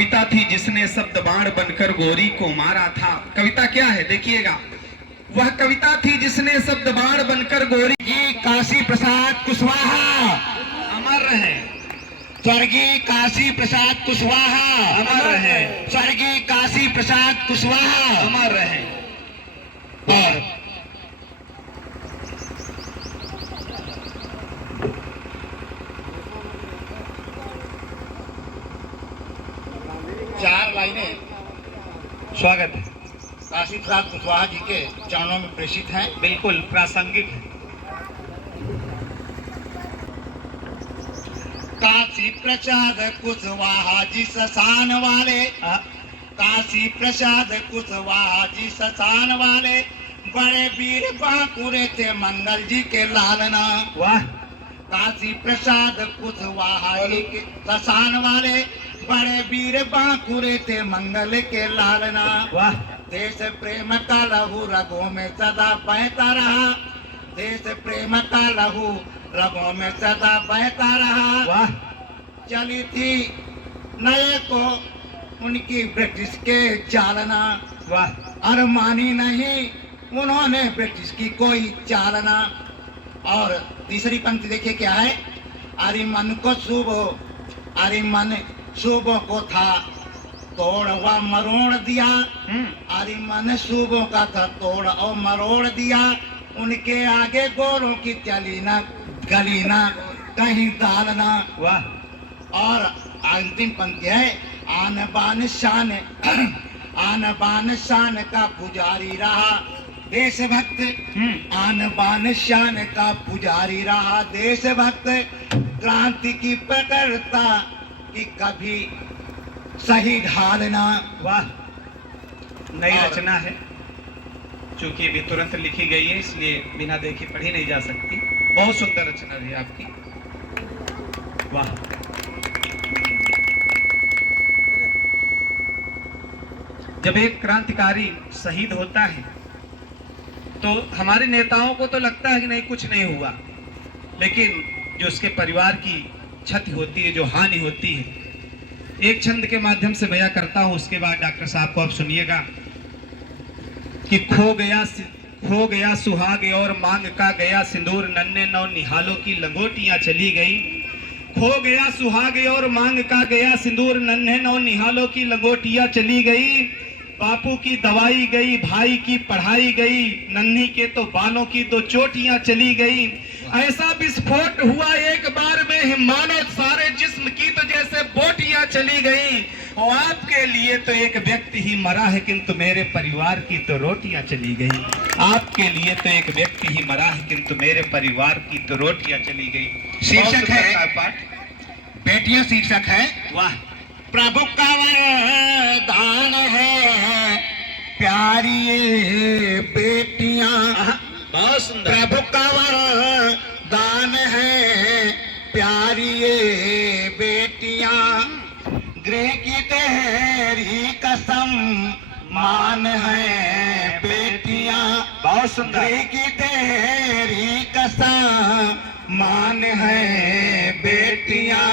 कविता थी जिसने शब्द बाण बनकर गोरी को मारा था। कविता क्या है देखिएगा, वह कविता थी जिसने शब्द बाण बनकर गोरी की काशी प्रसाद कुशवाहा अमर रहे। स्वर्गीय काशी प्रसाद कुशवाहा अमर रहे। स्वर्गीय काशी प्रसाद कुशवाहा अमर रहे। और चार लाइनें स्वागत है। काशी प्रसाद कुशवाहा जी के चरणों में प्रेषित हैं। बिल्कुल प्रासंगिक है। काशी प्रसाद कुशवाहा जी ससान वाले, काशी प्रसाद कुशवाहा जी ससान वाले, बड़े वीर बांकुरे थे मंगल जी के लालना। वाह। काशी प्रसाद कुशवाहा जी के ससान वाले, बड़े वीर बांकुरे थे मंगल के लालना। वाह। देश प्रेम का लहू रगों में सदा बहता रहा, देश प्रेम का लहू रगों में सदा बहता रहा। वाह। चली थी नए को उनकी ब्रिटिश के चालना। वाह। और मानी नहीं उन्होंने ब्रिटिश की कोई चालना। और तीसरी पंक्ति देखिए क्या है, अरे मन को सुबो, अरे मन सुबो को था तोड़ व मरोड़ दिया। अरे मन सुबो का था तोड़ और मरोड़ दिया, उनके आगे गोरों की चली ना गली ना कहीं डालना। वाह। और अंतिम पंक्ति है, आन बान शान आन बान शान का पुजारी रहा देशभक्त, आन बान शान का पुजारी रहा देशभक्त, क्रांति की प्रकर्ता कि कभी सही ढालना। वाह। नई रचना है, चूंकि अभी तुरंत लिखी गई है इसलिए बिना देखे पढ़ी नहीं जा सकती। बहुत सुंदर रचना रही आपकी। वाह। जब एक क्रांतिकारी शहीद होता है तो हमारे नेताओं को तो लगता है कि नहीं कुछ नहीं हुआ, लेकिन जो उसके परिवार की क्षति होती है, जो हानि होती है, एक छंद के माध्यम से बयां करता हूं, उसके बाद डॉक्टर साहब को आप सुनिएगा कि खो गया सुहाग और मांग का गया सिंदूर, नन्हे नौ निहालों की लंगोटियां चली गई। खो गया सुहाग और मांग का गया सिंदूर, नन्हे नौ निहालों की लंगोटियां चली गई। बापू की दवाई गई, भाई की पढ़ाई गई, नन्ही के तो बालों की दो चोटियां चली गई। ऐसा विस्फोट हुआ एक बार में मानो सारे जिस्म की तो जैसे बोटियां चली गई। और आपके लिए तो एक व्यक्ति ही मरा है, किंतु मेरे परिवार की तो रोटियां चली गई। आपके लिए तो एक व्यक्ति ही मरा है, किंतु मेरे परिवार की तो रोटियां चली गई। शीर्षक है पाठ, बेटियां शीर्षक है। वाह। प्रभु का वरदान है प्यारी ये बेटियां, बहुत सुंदर। प्रभु का वरदान है प्यारी ये बेटियां, गृह की तेरी कसम मान है बेटियां। बहुत सुंदर। गृह की तेरी कसम मान है बेटियां।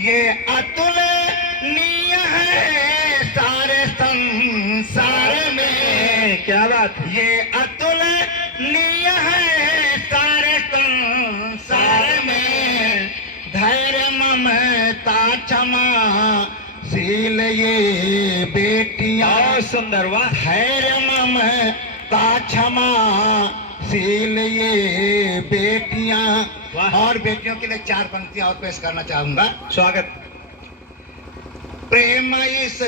ये अतुलनीय है सारे संसार में। क्या बात है। ये अतुलनीय है सारे संसार में, धैर्य ममता क्षमा शील ये बेटियां। बहुत सुंदर। वाह। धैर्य ममता क्षमा शील ये बेटियां। और बेटियों के लिए चार पंक्तियां और पेश करना चाहूंगा। स्वागत। प्रेम इस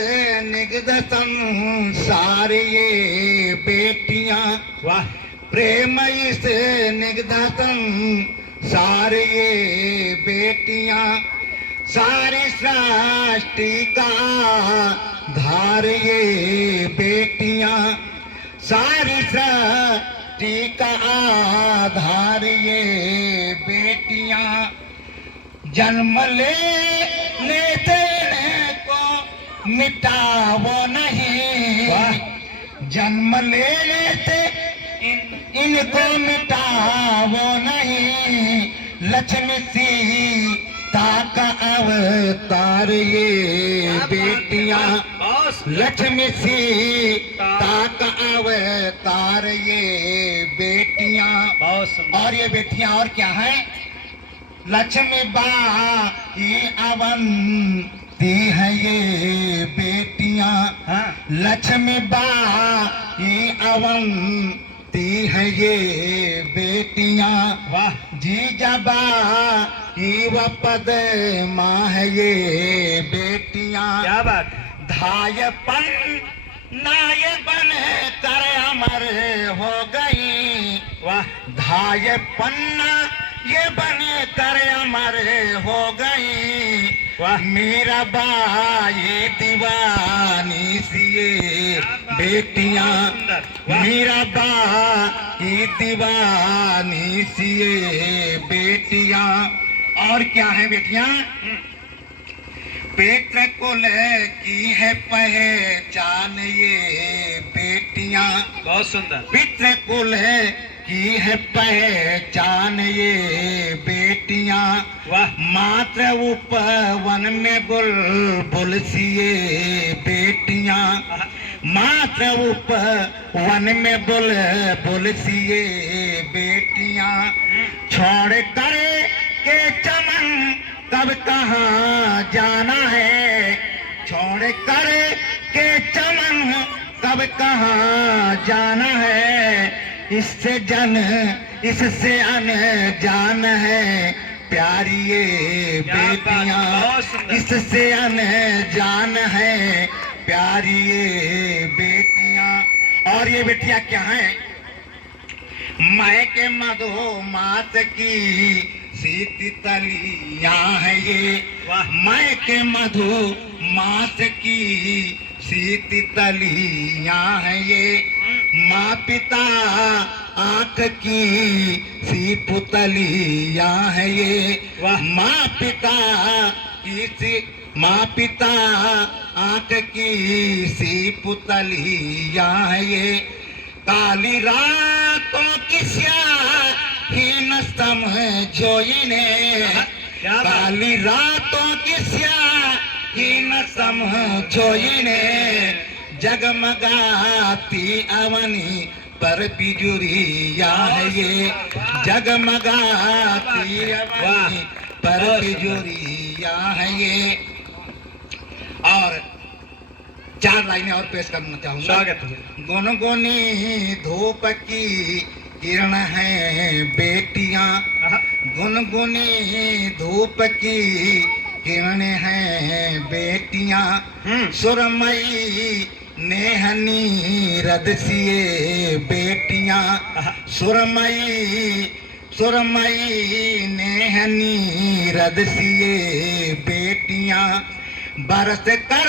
निग्ध संसार ये बेटियां। वाह। प्रेम इस निग्ध संसार ये बेटियां, सारी सृष्टि का धार ये बेटियां, सारी सृष्टि का आधार ये बेटियां। जन्म लेने देने को मिटावो नहीं, जन्म लेने से इनको मिटावो नहीं। लक्ष्मी सी ताका अवतार ये बेटियां, लक्ष्मी सीता का अवतार ये बेटियां। बहुत सुंदर। और ये बेटियां और क्या है? लक्ष्मी बाई अवंती है ये बेटियां। हाँ। लक्ष्मी बाई अवंती है ये बेटियां। वाह। जीजाबाई व पद्मा है ये बेटियां। क्या बात। धायपन नाय बन कर अमर हो गई। वाह। धायपन ये बन कर अमर हो गई। वाह। मेरा बाई दीवानी सी ये बेटियां। मेरा बाई दीवानी सी ये बेटियां। और क्या है बेटियां? पेट कुल की है पहचान ये बेटियां। बहुत सुंदर। पितृ कुल की है पहचान ये बेटियां। वाह। मात्र उपवन में बुलबुल सी ये बेटियां। मात्र उपवन में बुलबुल सी ये बेटियां। छोड़ कर के चमन कब कहाँ जाना है। छोड़ कर के चमन कब कहाँ जाना है। इससे अनजान है प्यारी ये बेटियां। इससे अनजान है प्यारी ये बेटियां। और ये बेटियां क्या है? मायके मधुमात की सीती तलियां है ये। मायके मधुमात की सीती तलियां है ये। माँ पिता आंख की सी पुतलियां है ये। माँ पिता आंख की सी पुतलियां है ये। काली रातों की स्याही न समझो इन्हें। काली रातों की स्याही न समझो इन्हें। जगमगाती अवनी पर बिजुरिया है ये। जगमगाती अवनी पर बिजुरिया है ये। और 4 लाइनें और पेश करना चाहूंगा। स्वागत है। गुनगुनी धूप की किरण है बेटियां। गुनगुनी धूप की किरण है बेटियां। सुरमई नेहनी रद सिए बेटियां। सुरमई नेहनी रद सिए बेटियां। बरस कर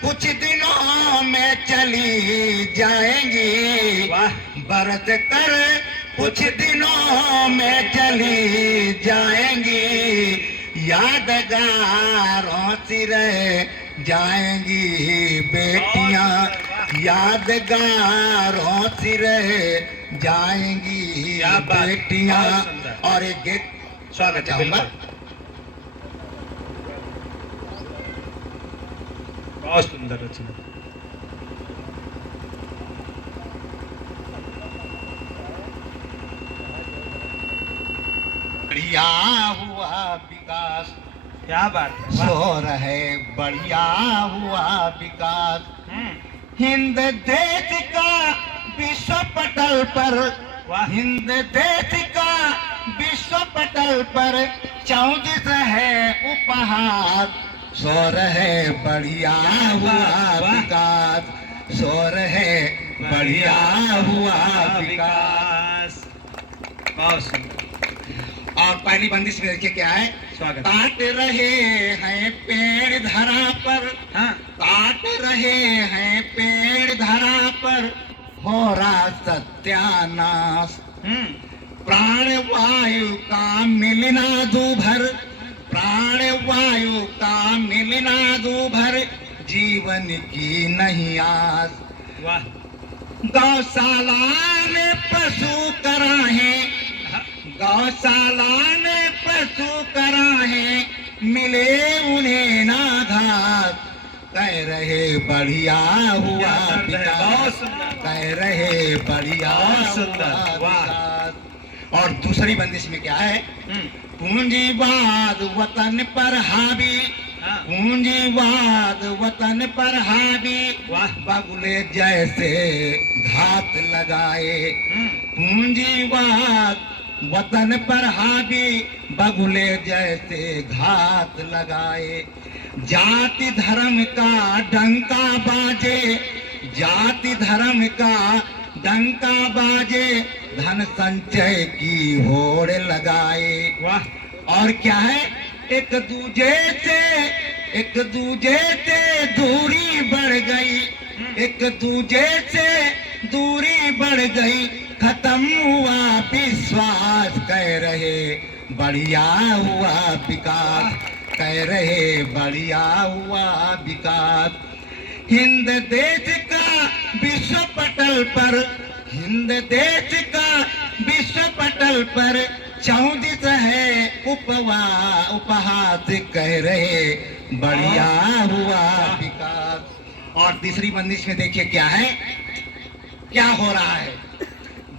कुछ दिनों में चली जाएंगी। बरस कर कुछ दिनों में चली जाएंगी। यादगारों से रह जाएंगी बेटियां। यादगारों से रह जाएंगी बेटियां। और एक गीत स्वागत चाहूंगा। बहुत सुंदर रचना। बढ़िया हुआ विकास। क्या बात है। शोर है बढ़िया हुआ विकास। हिंद देश का विश्व पटल पर। हिंद देश का विश्व पटल पर 34 है उपहार। शोर है बढ़िया हुआ विकास। शोर है बढ़िया हुआ विकास। बहुत सुंदर। और पहली बंदिश में देखिए क्या है। स्वागत। काट रहे हैं पेड़ धरा पर। हाँ। काट रहे हैं पेड़ धरा पर हो रहा सत्यानाश। प्राण वायु का मिलना दूभर। प्राण वायु का मिलना दूभर जीवन की नहीं आस। वाह। गौशाला में पशु कराहे। गौशाला में पशु कराहे मिले उन्हें ना घात, कह रहे बढ़िया हुआ क्या दर्द है, विकास, बहुत सुंदर। कह रहे बढ़िया बहुत सुंदर, हुआ वाह। विकास। और दूसरी बंदिश में क्या है, हम्म, पूंजीवाद वतन पर हावी, हाँ, पूंजीवाद वतन पर हावी, वाह। बगुले जैसे घात लगाए, हम्म, पूंजीवाद वतन पर हावी, बगुले जैसे घात लगाए। जाति धर्म का डंका बाजे, जाति धर्म का डंका बाजे, धन संचय की होड़ लगाए। वाह। और क्या है, एक दूजे से दूरी बढ़ गई, एक दूजे से दूरी बढ़ गई, खत्म हुआ विश्वास, कह रहे बढ़िया हुआ विकास, कह रहे बढ़िया हुआ विकास। हिंद देश का विश्व पटल पर, हिंद देश का विश्व पटल पर चौदिस है उपहास, कह रहे बढ़िया हुआ विकास। और तीसरी बंदिश में देखिए क्या है, क्या हो रहा है,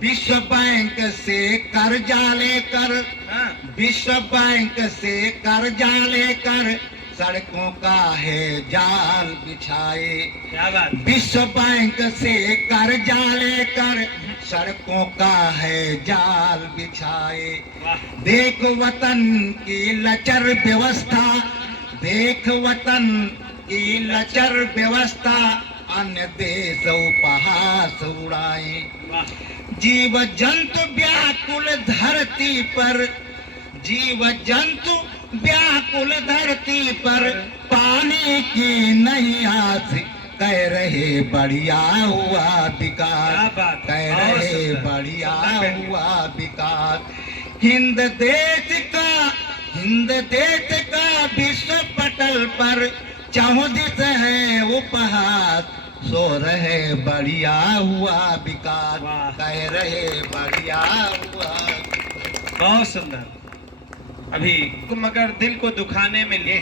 विश्व बैंक से कर्जा लेकर, हाँ, विश्व बैंक से कर्जा लेकर, सड़कों का है जाल बिछाए। क्या बात। विश्व बैंक से कर्जा लेकर, सड़कों का है जाल बिछाए। वाह। देख वतन की लचर व्यवस्था, देख वतन की लचर व्यवस्था, अन्य देश उपहास उड़ाए। वाह। जीव जंतु व्याकुल धरती पर, जीव जंतु व्याकुल धरती पर, पानी की नहीं आस, कह रहे बढ़िया हुआ विकास, क्या बात। कह बहुत रहे सुंदर। बढ़िया सुंदर। हुआ विकास। हिंद देश का विश्व पटल पर चौदिस है उपहास, सो रहे बढ़िया हुआ विकास, वाह। कह रहे बढ़िया हुआ। बहुत सुंदर। अभी तुम अगर दिल को दुखाने में ले